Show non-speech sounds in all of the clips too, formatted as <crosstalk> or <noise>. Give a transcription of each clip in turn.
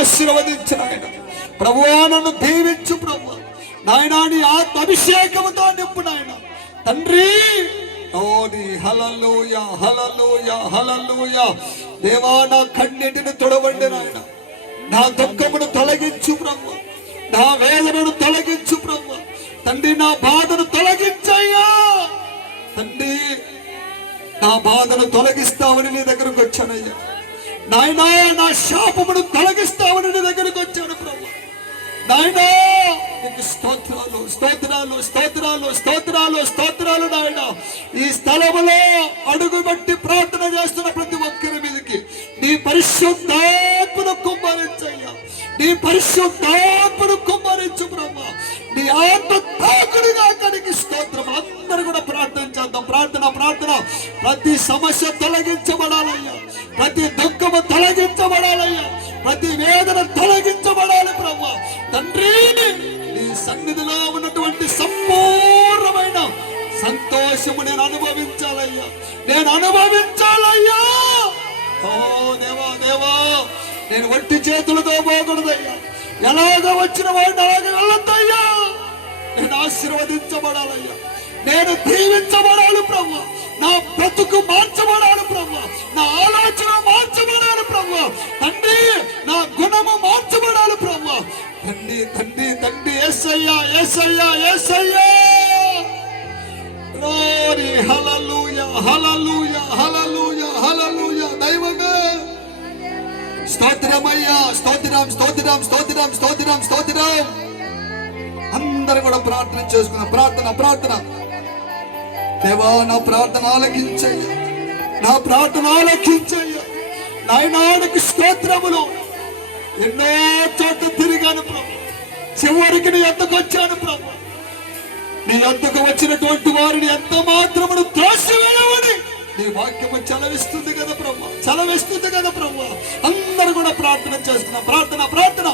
ఆశీర్వదించిన ఆయన ప్రభువా నన్ను దీవించు ప్రభు. నాయన నీ ఆత్మ అభిషేకముతో నింపు నాయన తండ్రి ఓని హలలోయ హలలోయ హలలోయ దేవా నా కన్నీటిని తొడవండి నాయన. నా దుఃఖమును తొలగించు ప్రభు. నా వేదనను తొలగించు ప్రభు. తండ్రి నా బాధను తొలగించయ్యా. తండ్రి నా బాధను తొలగిస్తావని నీ దగ్గరకు వచ్చానయ్యా. నాయనా నా శాపమును తొలగిస్తావని నీ దగ్గరకు వచ్చాను ప్రభు. నాయనా నీకు స్తోత్రాలు స్తోత్రాలు స్తోత్రాలు స్తోత్రాలు స్తోత్రాలు నాయన. ఈ స్థలములో అడుగుబట్టి ప్రార్థన చేస్తున్న ప్రతి ఒక్కరి మీదకి నీ పరిశుద్ధాత్మను కుమ్మరించయ్యా. నీ పరిశుద్ధాత్మను కుమ్మరించు బ్రహ్మ నీ ఆత్మ తాకుడుగా కడిగి స్తోత్రం. అందరూ కూడా ప్రార్థన చేద్దాం. ప్రార్థన ప్రార్థన. ప్రతి సమస్య తొలగించబడాలయ్యా. ప్రతి దుఃఖము తొలగించబడాలయ్యా. ప్రతి వేదన తొలగించబడాలి ప్రభు. తండ్రి నీ సన్నిధిలో ఉన్నటువంటి సంపూర్ణమైన సంతోషము నేను అనుభవించాలయ్యా. నేను అనుభవించాలయ్యా. ఓ దేవా దేవా నేను వట్టి చేతులతో పోకూడదయ్యా. ఎలాగ వచ్చిన వాడిని అలాగే వెళ్ళొద్దయ్యా. నేను ఆశీర్వదించబడాలయ్యా. నేను దీవించబడాలి ప్రభు. నా బ్రతుకు మార్చబడాలి ప్రభు. నా ఆలోచన మార్చబడాలి ప్రభు. తండ్రి నా గుణము మార్చబడాలి ప్రభు. తండ్రి తండ్రి తండ్రి ఏసయ్యా ఏసయ్యా ఏసయ్యా. హలలుయ హలలుయ హలలుయ హల్లెలూయా స్తోత్రమయ్యా స్తోత్రం స్తోత్రం స్తోత్రం స్తోత్రం స్తోత్రం. అందరూ కూడా ప్రార్థన చేసుకున్నాం ప్రార్థన ప్రార్థన. దేవా నా ప్రార్థన ఆలకించయ్యా. నా ప్రార్థన ఆలకించయ్యా. నాయనాడికి స్తోత్రములు. ఎన్నో చోట్ల తిరిగాను ప్రభు. చివరికి నీ ఎంతకు వచ్చాను ప్రభు. నీ ఎంతకు వచ్చినటువంటి వారిని ఎంత మాత్రమును త్రోసివేయవని నీ వాక్యము చలవిస్తుంది కదా బ్రహ్మ చలవిస్తుంది కదా బ్రహ్మ అందరూ కూడా ప్రార్థన చేస్తున్నాం ప్రార్థన ప్రార్థన.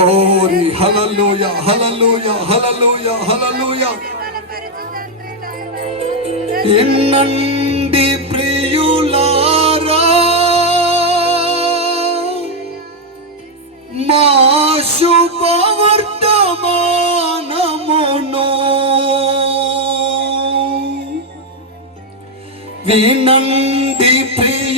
ఓరి హలలుయ హలలుయ హలలుయ హలలుయ ఎన్నండి ప్రియులారా. మా శుభవర్త వినండి ప్రియులారా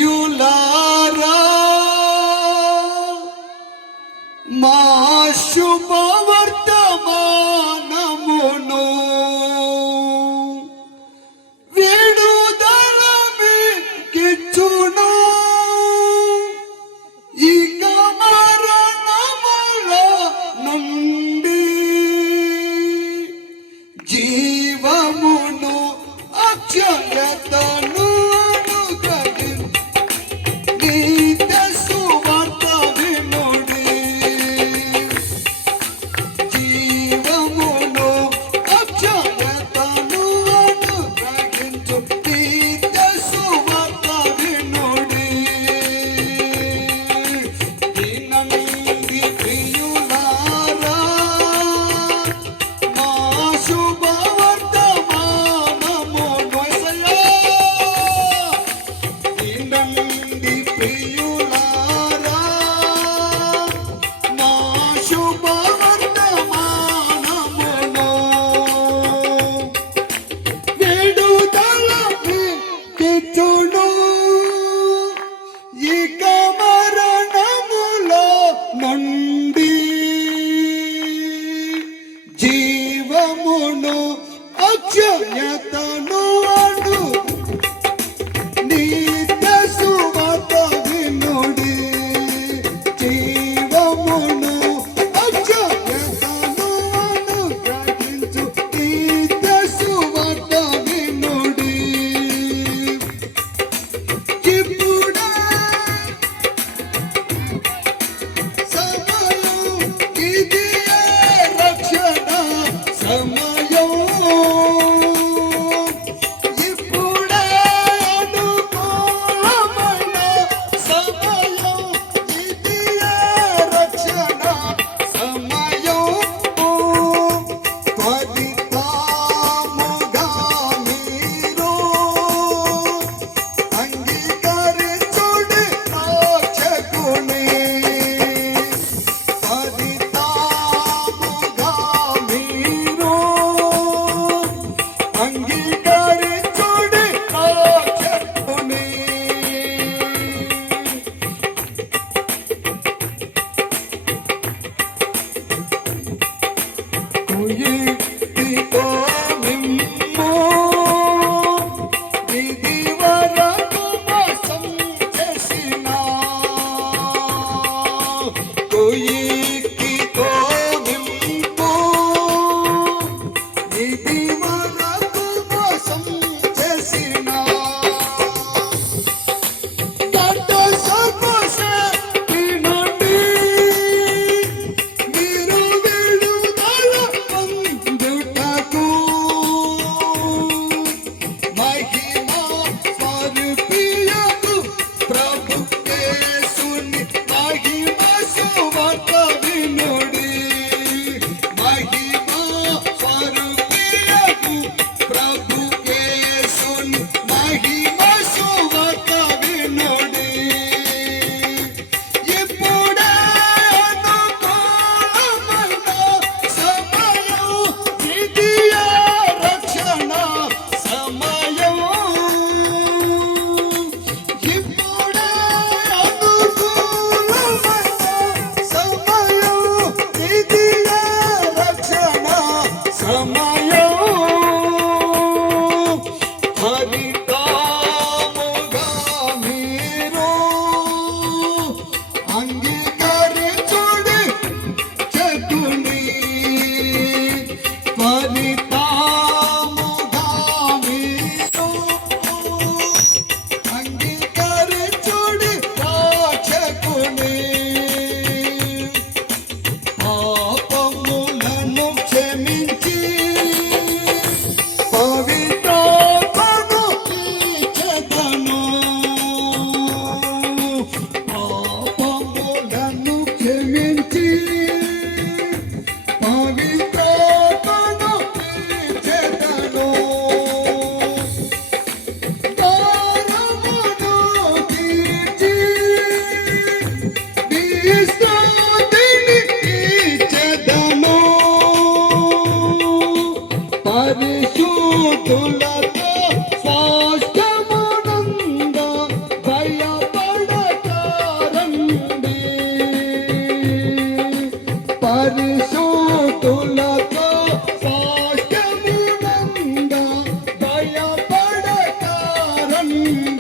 Thank you.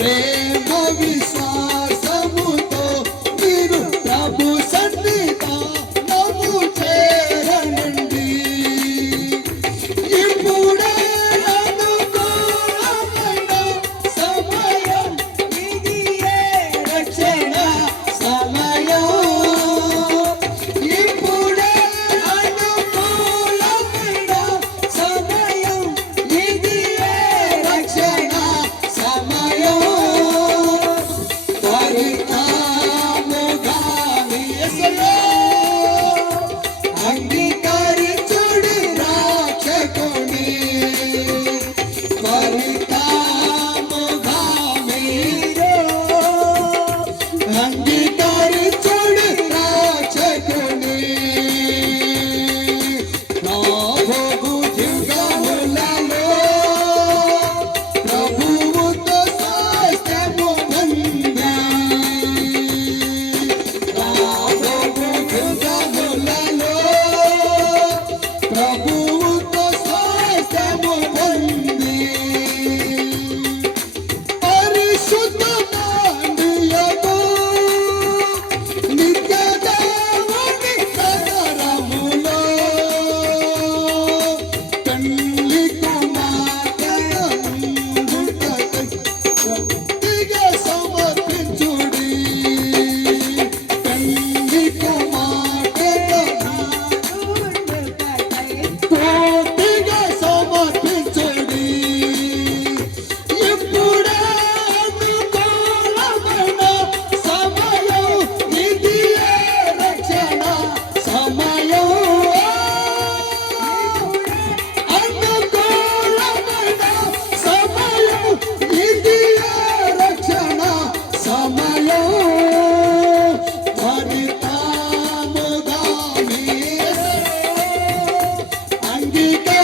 Yeah. की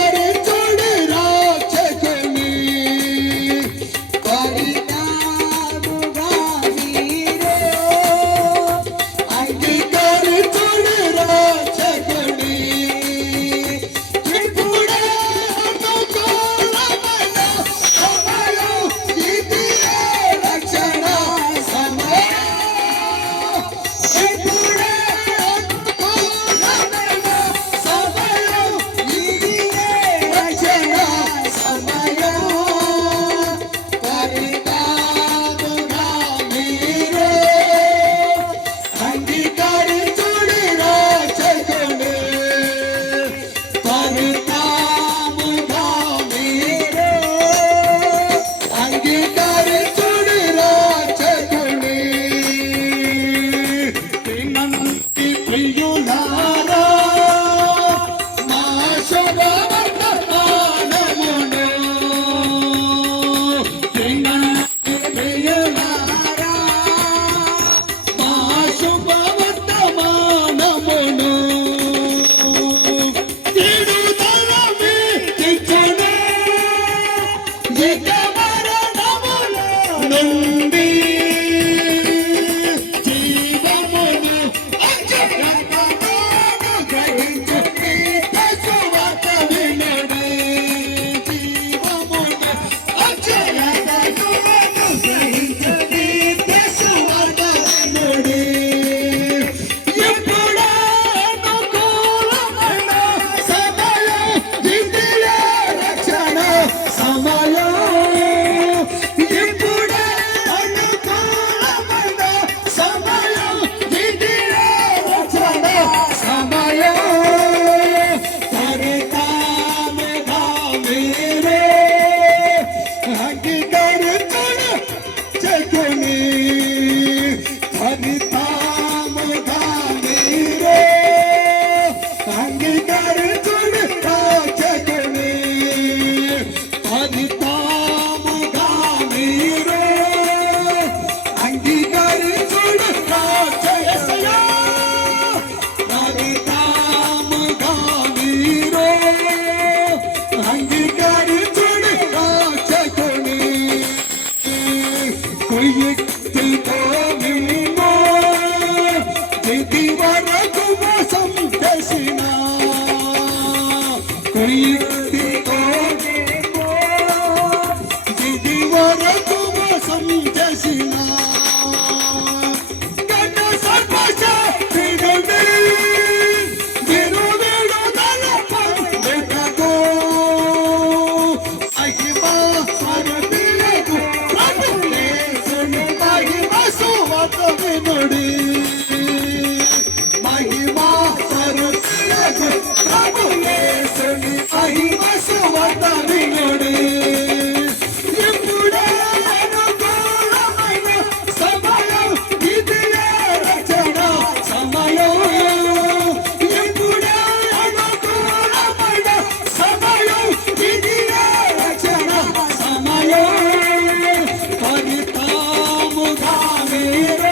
Amiga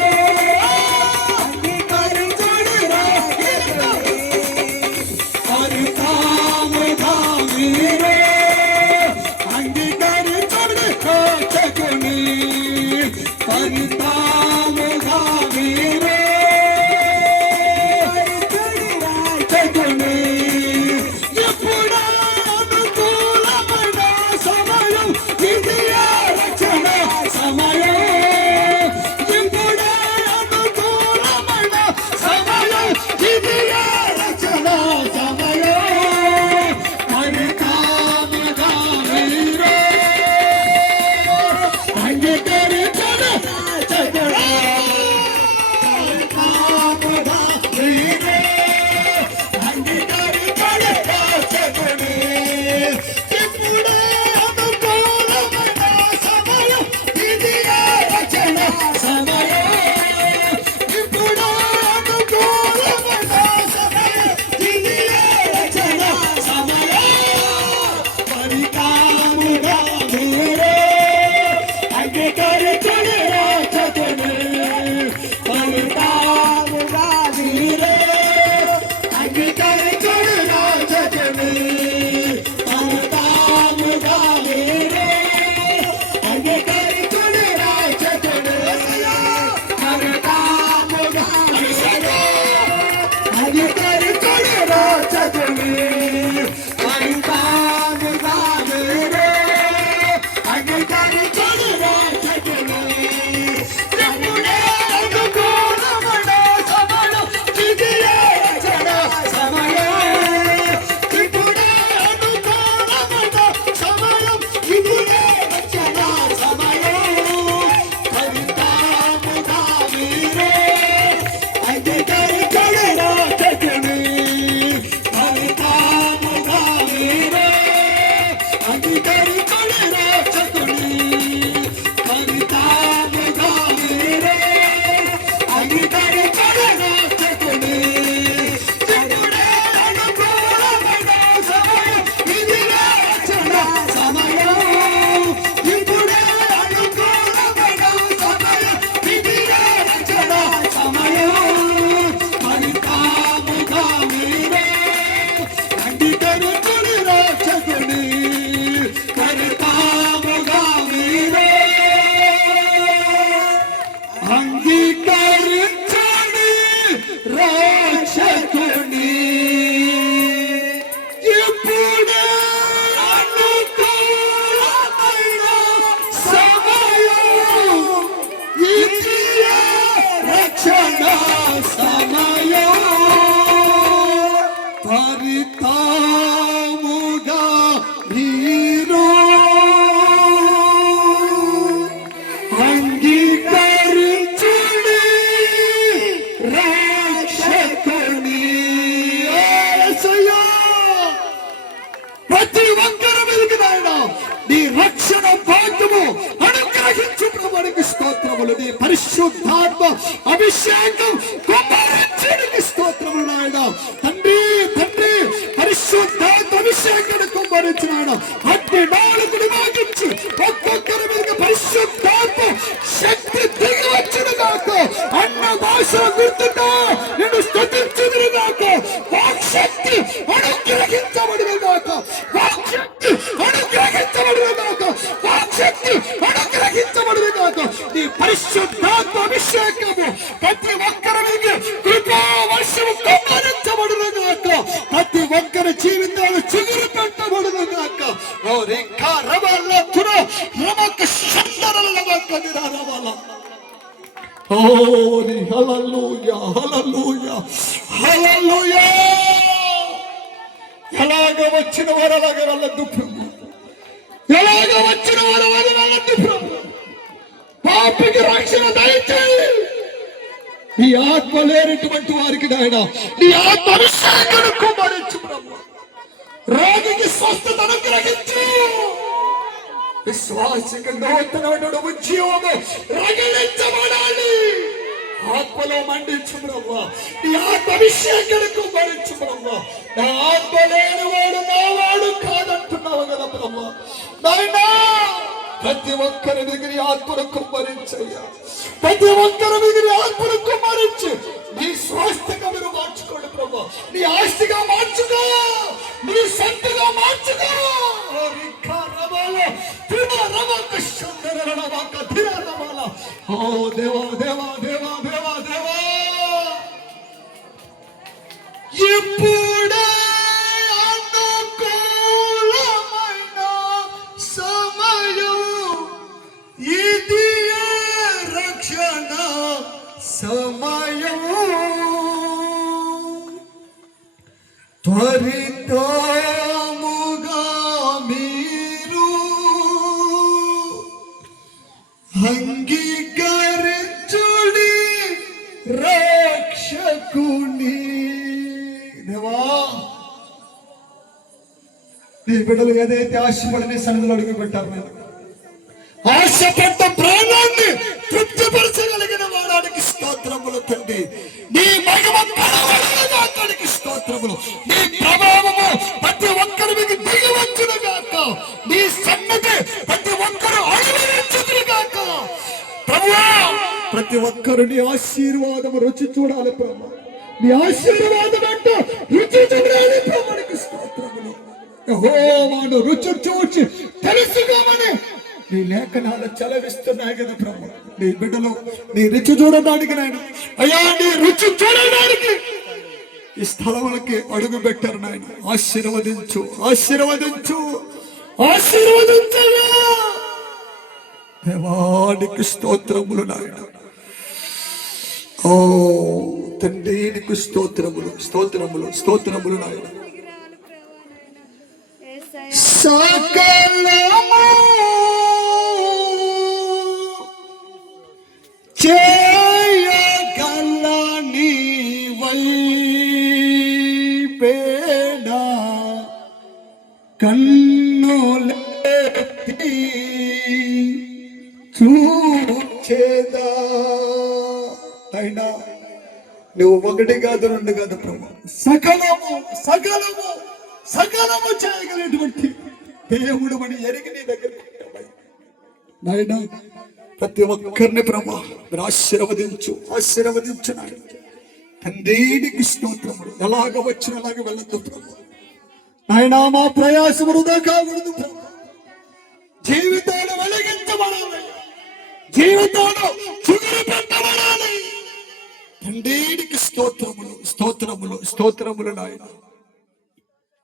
Hey. <laughs> అభిషేకాన్ని కుమ్మరించినాడు అగ్ని నాలుగుని మాగించి ఒక్కొక్కరి మీద పరిశుద్ధాత్మ శక్తి దిగి వచ్చిన నాకు అన్న భాష గుర్తుందా Glory, hallelujah, hallelujah, hallelujah. ఎలాగ వచ్చిన వారు అలాగే వెళ్ళద్దు ప్రభు. ఎలాగ వచ్చిన వారు అలాగే వెళ్ళద్దు ప్రభు. పాపికి రక్షణ దయచేయి. నీ ఆత్మ లేనటువంటి వారికి నాయన నీ ఆత్మ అభిషేకను కుమరించు ప్రభు. రోగికి స్వస్థత అనుగ్రహించు. విశ్వాసకి నూతనమైన ఉద్యోగం రగిలించబడాలి. ఆత్మలో మండించు బ్రహ్మ నీ ఆత్మ అభిషేకనకు మరించు నా ఆత్మ లేని వాడు నా వాడు కాదంటున్నావు కదా బ్రహ్మ నాయనా ప్రతి ఒక్కరి దగ్గర ఆత్మను కుమ్మరించయ్యా ప్రతి ఒక్కరి దగ్గర ఆత్మను కుమ్మరించి నీ స్వాస్థ్యంగా మీరు మార్చుకోండి ప్రభు. నీ ఆస్తిగా మార్చుకో నీ సొంతగా మార్చుకో. ఓ దేవా ఉంది దేవా. నీ బిడ్డలు ఏదైతే ఆశపడని నీ సన్నిధిలో అడుగు పెట్టారు నేను ఆశపడ్డ ప్రాణాన్ని తృప్తిపరచగలిగిన వాడానికి స్తోత్రములు తండ్రి. నీ మహిమ కనబడగాకానికి స్తోత్రములు. నీ ప్రభావము ప్రతి ఒక్కరి మీద దిగి వచ్చిన గాక. నీ సన్నతి ప్రతి ఒక్కరు అనుభవించుదురు గాక. ప్రభువా ప్రతి ఒక్కరు నీ ఆశీర్వాదము రుచి చూడాలి ప్రభు. నీ ఆశీర్వాదం అంటూ రుచి చూడాలి ప్రభునికి స్తోత్రములు. యెహోవాను రుచి చూచి తెలుసుకోమని నీ లేఖనాలు చలవిస్తున్నాయి కదా ప్రభు. నీ బిడ్డలు నీ రుచి చూడడానికి నాయన. అయ్యా నీ రుచి చూడడానికి ఈ స్థలములకి అడుగు పెట్టారు నాయన. ఆశీర్వదించు ఆశీర్వదించు ఆశీర్వదించు దేవానికి స్తోత్రములు నాయన. ఓ తండ్రి నీకు స్తోత్రములు స్తోత్రములు స్తోత్రములు నాయన. సకలము చేయగల నీవై పేడ కన్నులెత్తి చూచేదా. అయినా నువ్వు ఒకటి కాదు రెండు కాదు ప్రభు. సకలము సకలము సకలము చేయగలిగినటువంటి దేవుడు అని ఎరిగి నీ దగ్గర నాయన ప్రతి ఒక్కరిని ప్రభా మీరు ఆశీర్వదించు ఆశీర్వదించు నాయన. తండ్రికి ఎలాగ వచ్చిన అలాగ వెళ్ళద్దు ప్రభు. నాయన మా ప్రయాసం వృధా కాకూడదు జీవితాన్ని వెలిగించబడాలి. జీవితాన్ని చుగురు పెట్టబడాలి తండ్రికి స్తోత్రములు స్తోత్రములు స్తోత్రములు నాయన.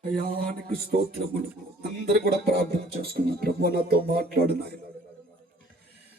అయానికి స్తోత్రములు. అందరు కూడా ప్రార్థన చేసుకున్న ప్రభు నాతో మాట్లాడు నాయన.